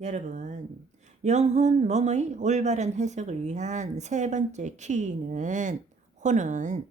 여러분, 영혼 몸의 올바른 해석을 위한 세 번째 키는 호는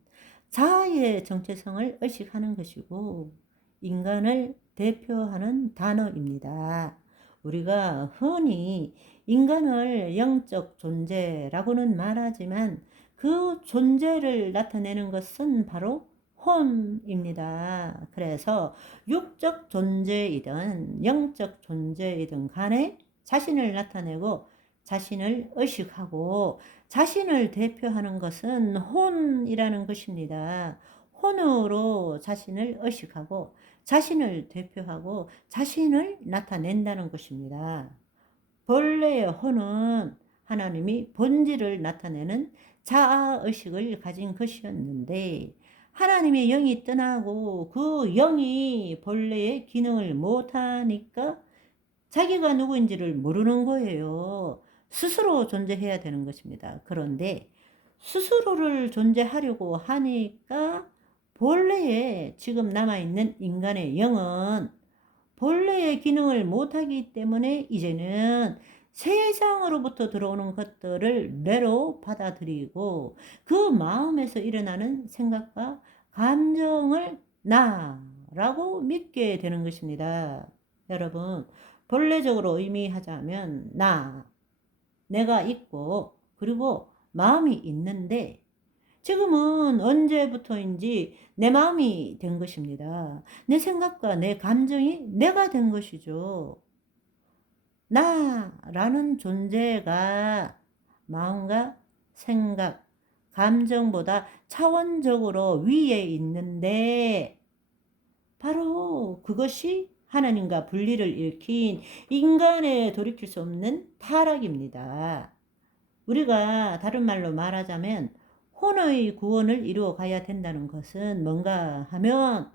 자아의 정체성을 의식하는 것이고 인간을 대표하는 단어입니다. 우리가 흔히 인간을 영적 존재라고는 말하지만 그 존재를 나타내는 것은 바로 혼입니다. 그래서 육적 존재이든 영적 존재이든 간에 자신을 나타내고 자신을 의식하고 자신을 대표하는 것은 혼이라는 것입니다. 혼으로 자신을 의식하고 자신을 대표하고 자신을 나타낸다는 것입니다. 본래의 혼은 하나님이 본질을 나타내는 자아의식을 가진 것이었는데 하나님의 영이 떠나고 그 영이 본래의 기능을 못하니까 자기가 누구인지를 모르는 거예요. 스스로 존재해야 되는 것입니다. 그런데 스스로를 존재하려고 하니까 본래에 지금 남아있는 인간의 영은 본래의 기능을 못하기 때문에 이제는 세상으로부터 들어오는 것들을 뇌로 받아들이고 그 마음에서 일어나는 생각과 감정을 나라고 믿게 되는 것입니다. 여러분, 본래적으로 의미하자면 내가 있고 그리고 마음이 있는데 지금은 언제부터인지 내 마음이 된 것입니다. 내 생각과 내 감정이 내가 된 것이죠. 나라는 존재가 마음과 생각, 감정보다 차원적으로 위에 있는데 바로 그것이 하나님과 분리를 일으킨 인간의 돌이킬 수 없는 타락입니다. 우리가 다른 말로 말하자면 혼의 구원을 이루어 가야 된다는 것은 뭔가 하면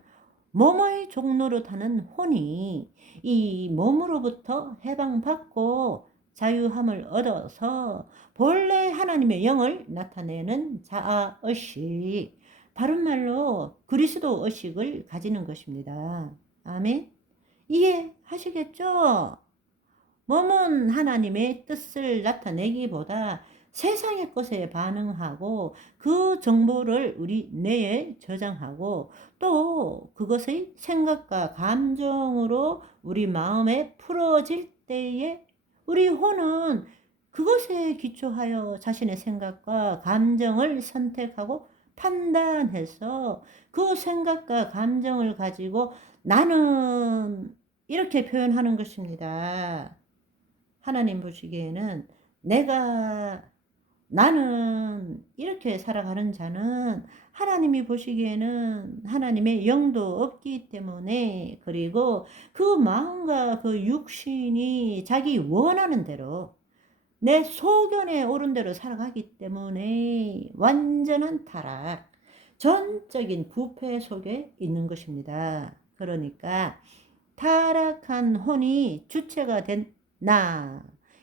몸의 종로로 타는 혼이 이 몸으로부터 해방받고 자유함을 얻어서 본래 하나님의 영을 나타내는 자아의식, 다른 말로 그리스도 의식을 가지는 것입니다. 아멘. 이해하시겠죠? 몸은 하나님의 뜻을 나타내기보다 세상의 것에 반응하고 그 정보를 우리 뇌에 저장하고 또 그것의 생각과 감정으로 우리 마음에 풀어질 때에 우리 혼은 그것에 기초하여 자신의 생각과 감정을 선택하고 판단해서 그 생각과 감정을 가지고 나는 이렇게 표현하는 것입니다. 하나님 보시기에는 나는 이렇게 살아가는 자는 하나님이 보시기에는 하나님의 영도 없기 때문에 그리고 그 마음과 그 육신이 자기 원하는 대로 내 소견에 오른 대로 살아가기 때문에 완전한 타락, 전적인 부패 속에 있는 것입니다. 그러니까 타락한 혼이 주체가 된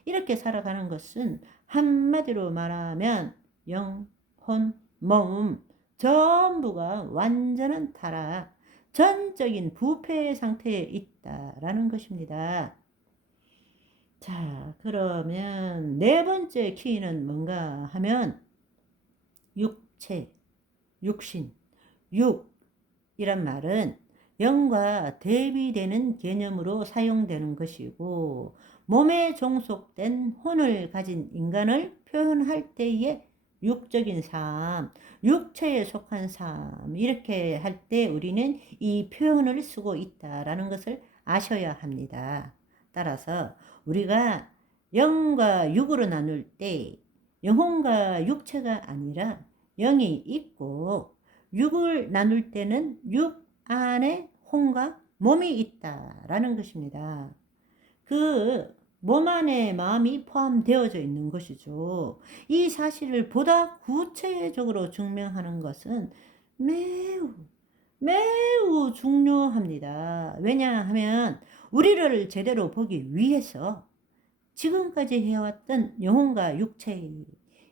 이렇게 살아가는 것은 한마디로 말하면 영, 혼, 몸 전부가 완전한 타락, 전적인 부패 상태에 있다라는 것입니다. 자, 그러면 네 번째 키는 뭔가 하면 육체, 육신, 육이란 말은 영과 대비되는 개념으로 사용되는 것이고 몸에 종속된 혼을 가진 인간을 표현할 때에 육적인 삶, 육체에 속한 삶 이렇게 할 때 우리는 이 표현을 쓰고 있다라는 것을 아셔야 합니다. 따라서 우리가 영과 육으로 나눌 때 영혼과 육체가 아니라 영이 있고 육을 나눌 때는 육 안에 혼과 몸이 있다라는 것입니다. 그 몸 안에 마음이 포함되어져 있는 것이죠. 이 사실을 보다 구체적으로 증명하는 것은 매우 중요합니다. 왜냐하면 우리를 제대로 보기 위해서 지금까지 해왔던 영혼과 육체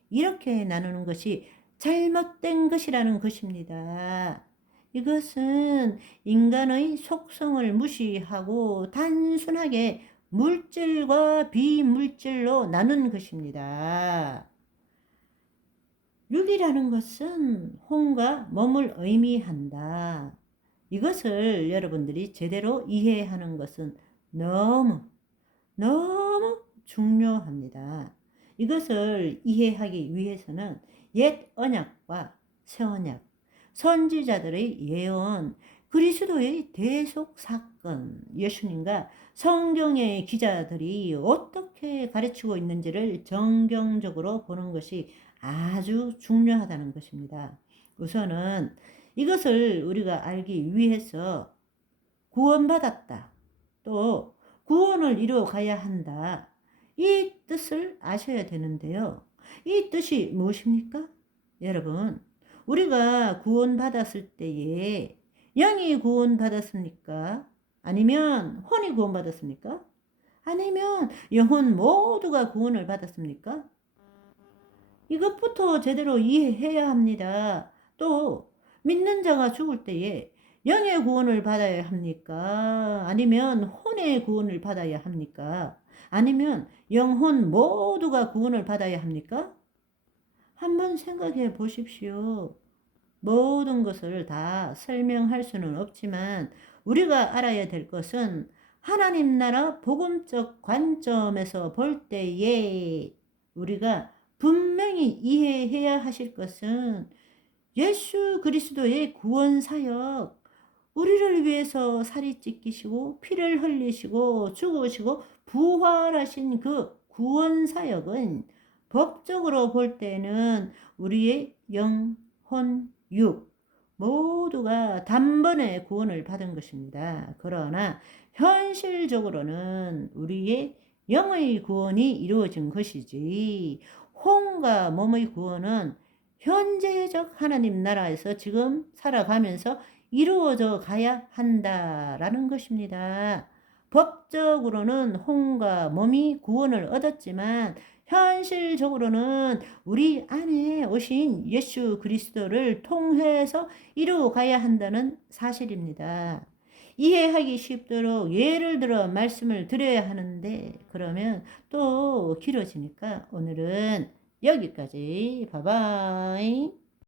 이렇게 나누는 것이 잘못된 것이라는 것입니다. 이것은 인간의 속성을 무시하고 단순하게 물질과 비물질로 나눈 것입니다. 육이라는 것은 혼과 몸을 의미한다. 이것을 여러분들이 제대로 이해하는 것은 너무 중요합니다. 이것을 이해하기 위해서는 옛 언약과 새 언약, 선지자들의 예언, 그리스도의 대속 사건, 예수님과 성경의 기자들이 어떻게 가르치고 있는지를 정경적으로 보는 것이 아주 중요하다는 것입니다. 우선은 이것을 우리가 알기 위해서 구원받았다. 또 구원을 이루어 가야 한다. 이 뜻을 아셔야 되는데요. 이 뜻이 무엇입니까? 여러분, 우리가 구원받았을 때에 영이 구원받았습니까? 아니면 혼이 구원받았습니까? 아니면 영혼 모두가 구원을 받았습니까? 이것부터 제대로 이해해야 합니다. 또 믿는 자가 죽을 때에 영의 구원을 받아야 합니까? 아니면 혼의 구원을 받아야 합니까? 아니면 영혼 모두가 구원을 받아야 합니까? 한번 생각해 보십시오. 모든 것을 다 설명할 수는 없지만 우리가 알아야 될 것은 하나님 나라 복음적 관점에서 볼 때에 우리가 분명히 이해해야 하실 것은 예수 그리스도의 구원 사역, 우리를 위해서 살이 찢기시고 피를 흘리시고 죽으시고 부활하신 그 구원 사역은 법적으로 볼 때는 우리의 영, 혼, 육 모두가 단번에 구원을 받은 것입니다. 그러나 현실적으로는 우리의 영의 구원이 이루어진 것이지 혼과 몸의 구원은 현재적 하나님 나라에서 지금 살아가면서 이루어져 가야 한다라는 것입니다. 법적으로는 혼과 몸이 구원을 얻었지만 현실적으로는 우리 안에 오신 예수 그리스도를 통해서 이루어 가야 한다는 사실입니다. 이해하기 쉽도록 예를 들어 말씀을 드려야 하는데 그러면 또 길어지니까 오늘은 여기까지. 바이바이.